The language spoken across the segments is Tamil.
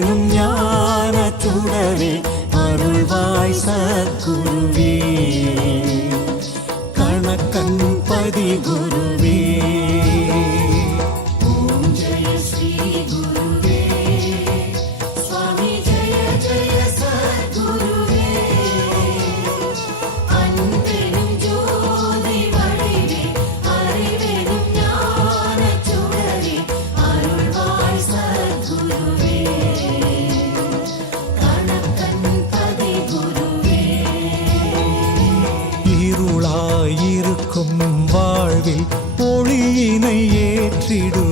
எனும் ஞான சுடரே அருள்வாய் சத்குருவே கணக்கன் பதி குருவே அதில் பொழியினை ஏற்றிடும்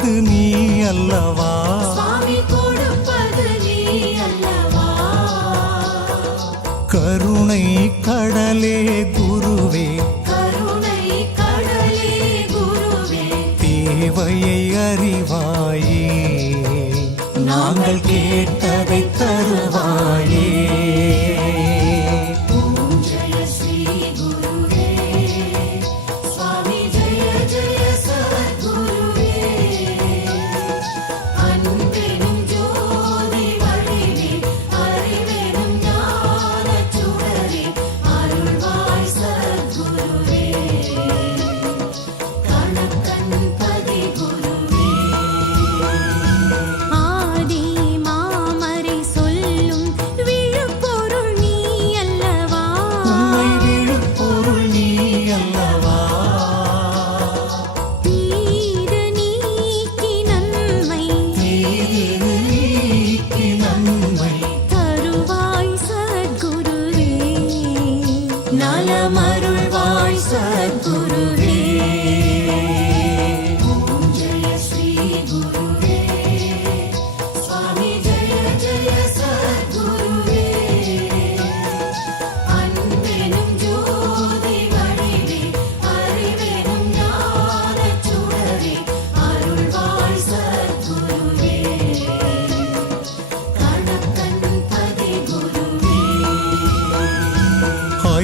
anladım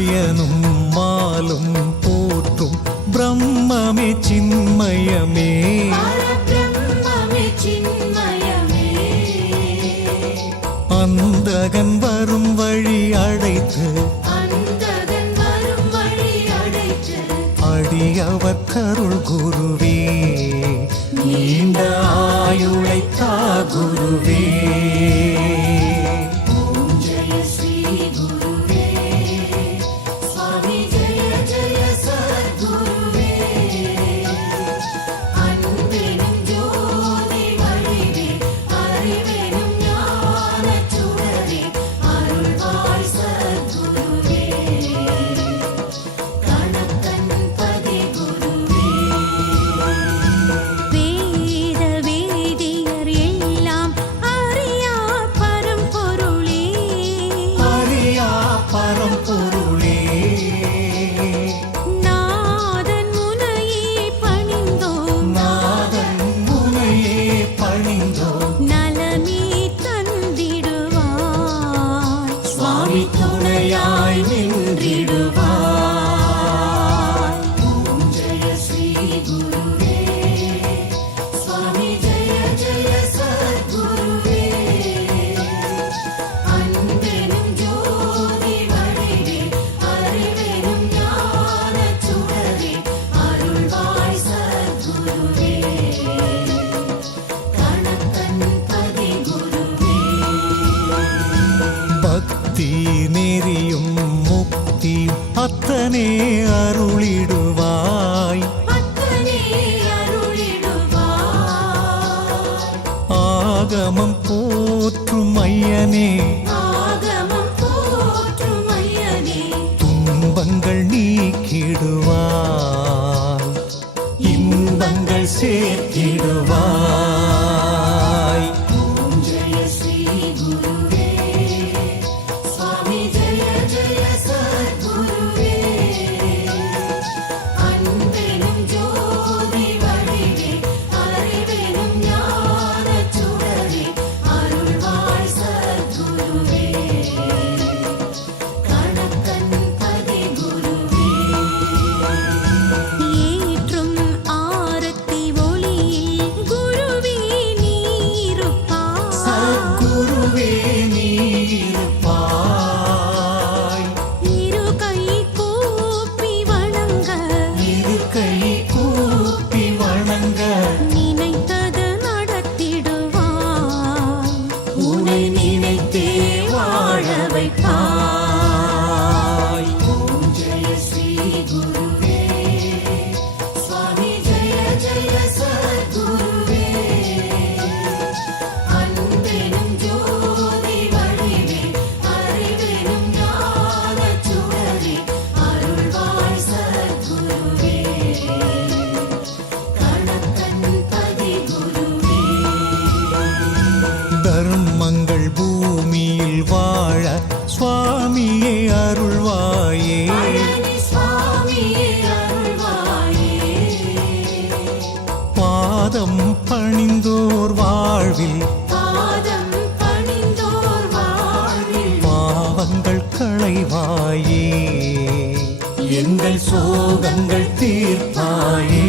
மயனும் மாலும் போற்றும் பிரம்மமே சின்மயமே அந்தகன் வரும் வழி அடைத்து அடியவர் கருள் குருவே Amen. ஆகமம் போற்றும் ஐயனே துன்பங்கள் நீக்கிடுவார் இன்பங்கள் சேர்த்திடுவார் எங்கள் சோகங்கள் தீர்ப்பாயே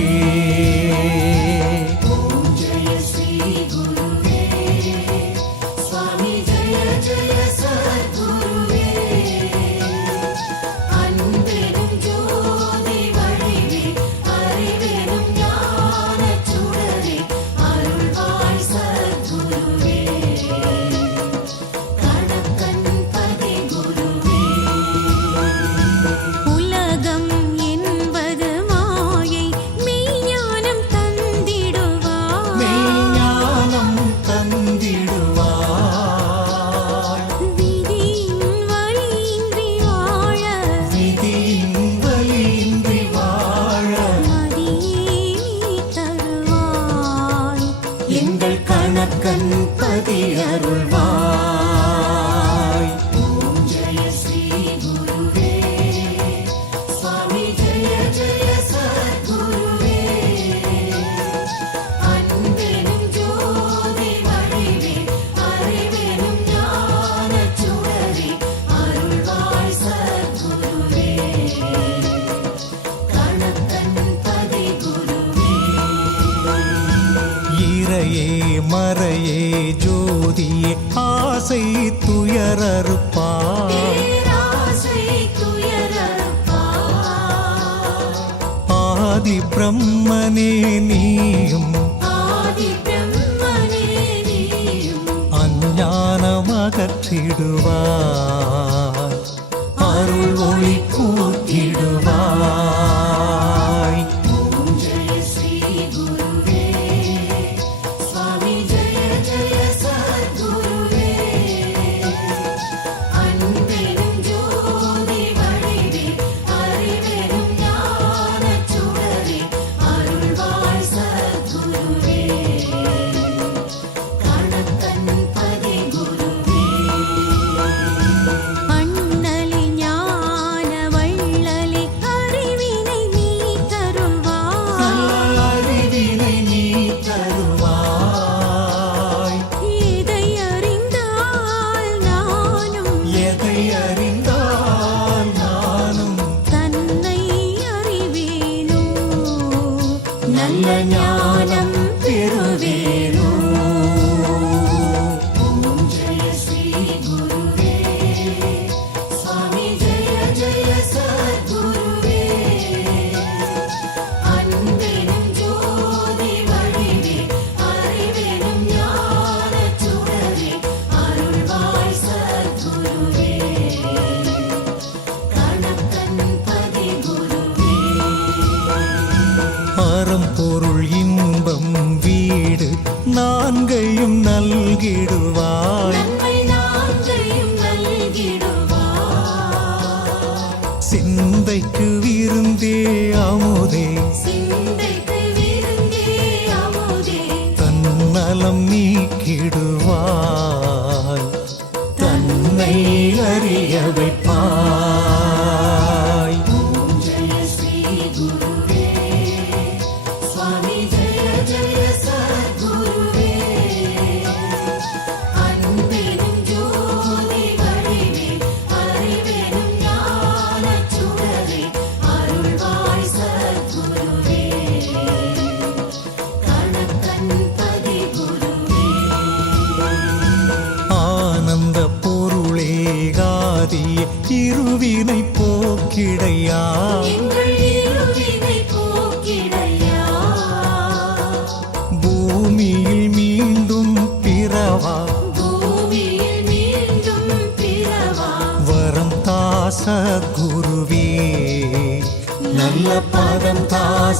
மலையே மறையே ஜோதியே ஆசை துயரறுப்பா ஆதி பிரம்மனே நீயும் அஞ்ஞானம் அகற்றிடுவார் நல்ல ஞானம் திருவேலூர்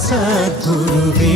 சத்குருவே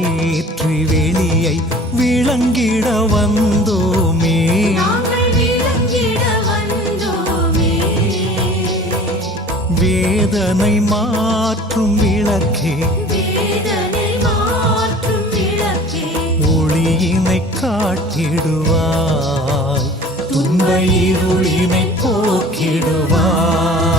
வேதனை மாற்றும் விளக்கே ஒளியினை காட்டிடுவாய் துன்ப இருளினை போக்கிடுவாய்